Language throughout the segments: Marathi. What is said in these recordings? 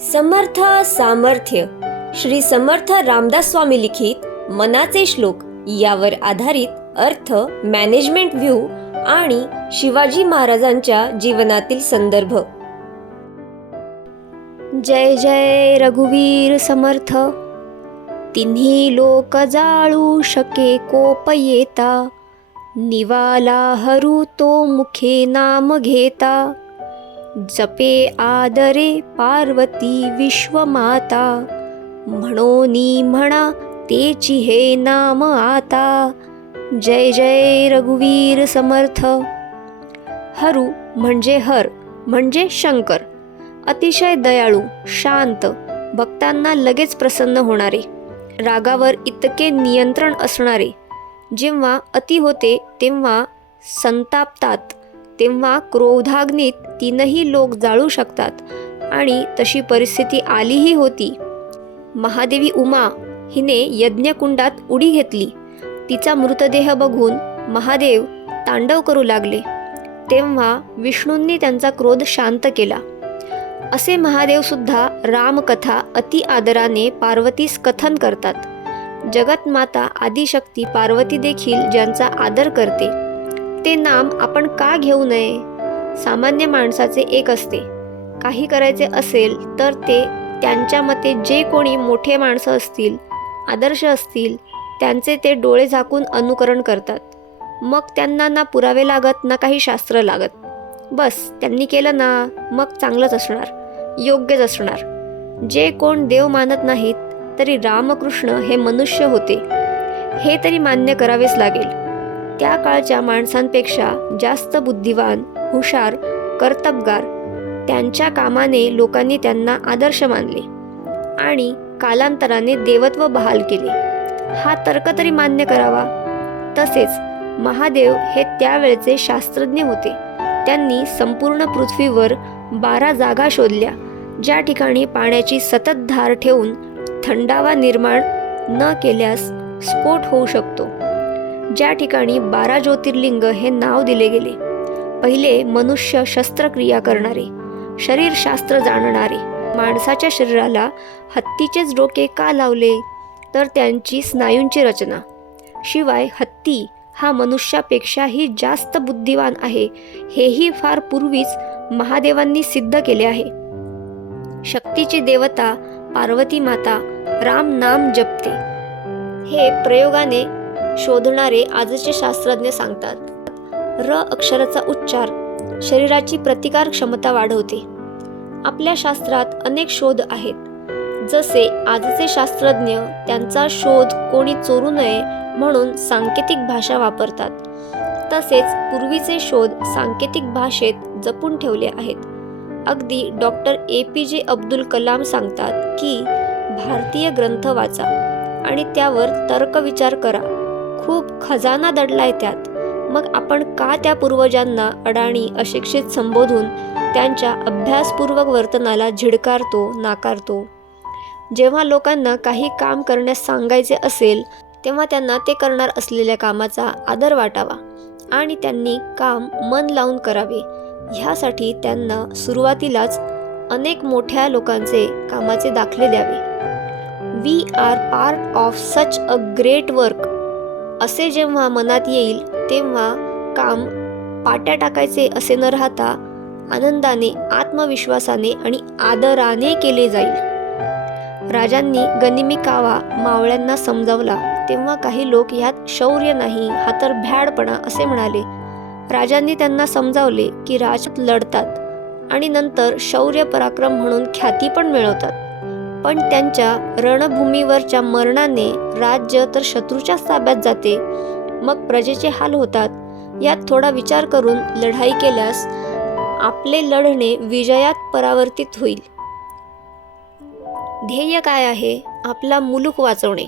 समर्थ सामर्थ्य श्री समर्थ रामदास स्वामी लिखित मनाचे श्लोक यावर आधारित अर्थ मॅनेजमेंट व्ह्यू आणि शिवाजी महाराजांच्या जीवनातील संदर्भ. जय जय रघुवीर समर्थ. तिन्ही लोक जाळू शके कोप येता, निवाला हरू तो मुखे नाम घेता. जपे आदरे पार्वती विश्वमाता, म्हणोनी म्हणा तेची हे नाम आता. जय जय रघुवीर समर्थ. हरू म्हणजे हर म्हणजे शंकर, अतिशय दयाळू, शांत, भक्तांना लगेच प्रसन्न होणारे, रागावर इतके नियंत्रण असणारे. जेव्हा अति होते तेव्हा संतापतात, तेव्हा क्रोधाग्नीत तीनही लोक जाळू शकतात आणि तशी परिस्थिती आलीही होती. महादेवी उमा हिने यज्ञकुंडात उडी घेतली. तिचा मृतदेह बघून महादेव तांडव करू लागले. तेव्हा विष्णूंनी त्यांचा क्रोध शांत केला. असे महादेव सुद्धा रामकथा अति आदराने पार्वतीस कथन करतात. जगतमाता आदिशक्ती पार्वती देखील ज्यांचा आदर करते, ते नाम आपण का घेऊ नये? सामान्य माणसाचे एक असते, काही करायचे असेल तर ते त्यांच्या मते जे कोणी मोठे माणसं असतील, आदर्श असतील, त्यांचे ते डोळे झाकून अनुकरण करतात. मग त्यांना ना पुरावे लागत ना काही शास्त्र लागत. बस त्यांनी केलं ना, मग चांगलंच असणार, योग्यच असणार. जे कोण देव मानत नाहीत तरी रामकृष्ण हे मनुष्य होते हे तरी मान्य करावेच लागेल. त्या काळच्या माणसांपेक्षा जास्त बुद्धिवान, हुशार, कर्तबगार, त्यांच्या कामाने लोकांनी त्यांना आदर्श मानले आणि कालांतराने देवत्व बहाल केले. हा तर्क तरी मान्य करावा. तसेच महादेव हे त्यावेळचे शास्त्रज्ञ होते. त्यांनी संपूर्ण पृथ्वीवर 12 जागा शोधल्या, ज्या ठिकाणी पाण्याची सतत धार ठेवून थंडावा निर्माण न केल्यास स्फोट होऊ शकतो. ज्या ठिकाणी 12 ज्योतिर्लिंग हे नाव दिले गेले. पहिले मनुष्य शस्त्रक्रिया करणारे, शरीरशास्त्र जाणणारे. माणसाच्या शरीराला हत्तीचेच डोके का लावले? तर त्यांची स्नायूंची रचना. शिवाय हत्ती हा मनुष्यापेक्षाही जास्त बुद्धिवान आहे हेही फार पूर्वीच महादेवांनी सिद्ध केले आहे. शक्तीची देवता पार्वती माता राम नाम जपते हे प्रयोगाने शोधणारे आजचे शास्त्रज्ञ सांगतात. र अक्षराचा उच्चार शरीराची प्रतिकार क्षमता वाढवते. आपल्या शास्त्रात अनेक शोध आहेत. जसे आजचे शास्त्रज्ञ त्यांचा शोध कोणी चोरू नये म्हणून सांकेतिक भाषा वापरतात, तसेच पूर्वीचे शोध सांकेतिक भाषेत जपून ठेवले आहेत. अगदी डॉक्टर APJ अब्दुल कलाम सांगतात की भारतीय ग्रंथ वाचा आणि त्यावर तर्कविचार करा. खूप खजाना दडलाय त्यात. मग आपण का त्या पूर्वजांना अडाणी, अशिक्षित संबोधून त्यांच्या अभ्यासपूर्वक वर्तनाला झिडकारतो, नाकारतो? जेव्हा लोकांना काही काम करण्यास सांगायचे असेल तेव्हा त्यांना ते करणार असलेल्या कामाचा आदर वाटावा आणि त्यांनी काम मन लावून करावे. ह्यासाठी त्यांना सुरुवातीलाच अनेक मोठ्या लोकांचे कामाचे दाखले द्यावे. We are part of such a great work असे जेव्हा मनात येईल तेव्हा काम पाट्या टाकायचे असे न राहता आनंदाने, आत्मविश्वासाने आणि आदराने केले जाईल. राजांनी गनिमी कावा मावळ्यांना समजावला तेव्हा काही लोक यात शौर्य नाही, हा तर भ्याडपणा असे म्हणाले. राजांनी त्यांना समजावले की राजात लढतात आणि नंतर शौर्य पराक्रम म्हणून ख्याती पण मिळवतात. पण त्यांच्या रणभूमीवरच्या मरणाने राज्य तर शत्रूच्याच ताब्यात जाते. मग प्रजेचे हाल होतात. यात थोडा विचार करून लढाई केल्यास आपले लढणे विजयात परावर्तित होईल. ध्येय काय आहे? आपला मुलूक वाचवणे.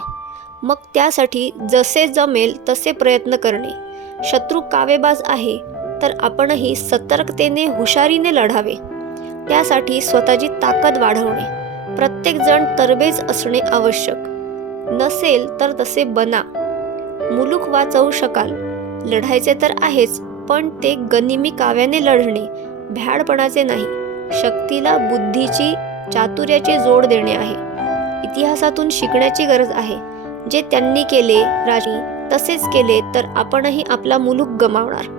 मग त्यासाठी जसे जमेल तसे प्रयत्न करणे. शत्रू कावेबाज आहे तर आपणही सतर्कतेने, हुशारीने लढावे. त्यासाठी स्वतःची ताकद वाढवणे. प्रत्येक जण तरबेज असणे आवश्यक. नसेल तर तसे बना. मुलूक वाचवू शकाल. लढायचे तर आहेच, पण ते गनिमी काव्याने लढणे, भ्याडपणाचे नाही. शक्तीला बुद्धीची चातुर्याची जोड देणे आहे. इतिहासातून शिकण्याची गरज आहे. जे त्यांनी केले राजी तसेच केले तर आपणही आपला मुलूक गमावणार.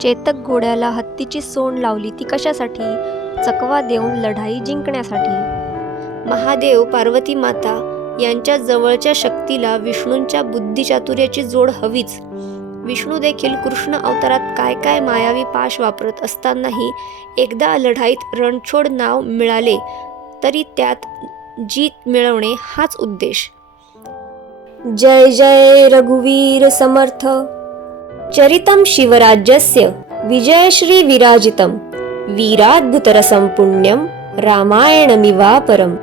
चेतक घोड्याला हत्तीची सोंड लावली ती कशासाठी? चकवा देऊन लढाई जिंकण्यासाठी. महादेव पार्वती माता यांच्या जवळच्या शक्तीला विष्णूंच्या बुद्धिचातुर्याची जोड हवीच. विष्णू देखील कृष्ण अवतारात काय काय मायावी पाश वापरत असतानाही एकदा लढाईत रणछोड नाव मिळाले तरी त्यात जीत मिळवणे हाच उद्देश. जय जय रघुवीर समर्थ. चरितं शिवराज्यस्य विजयश्री विराजितं वीराद्भुतरसं पुण्यं रामायणमिवापरम्.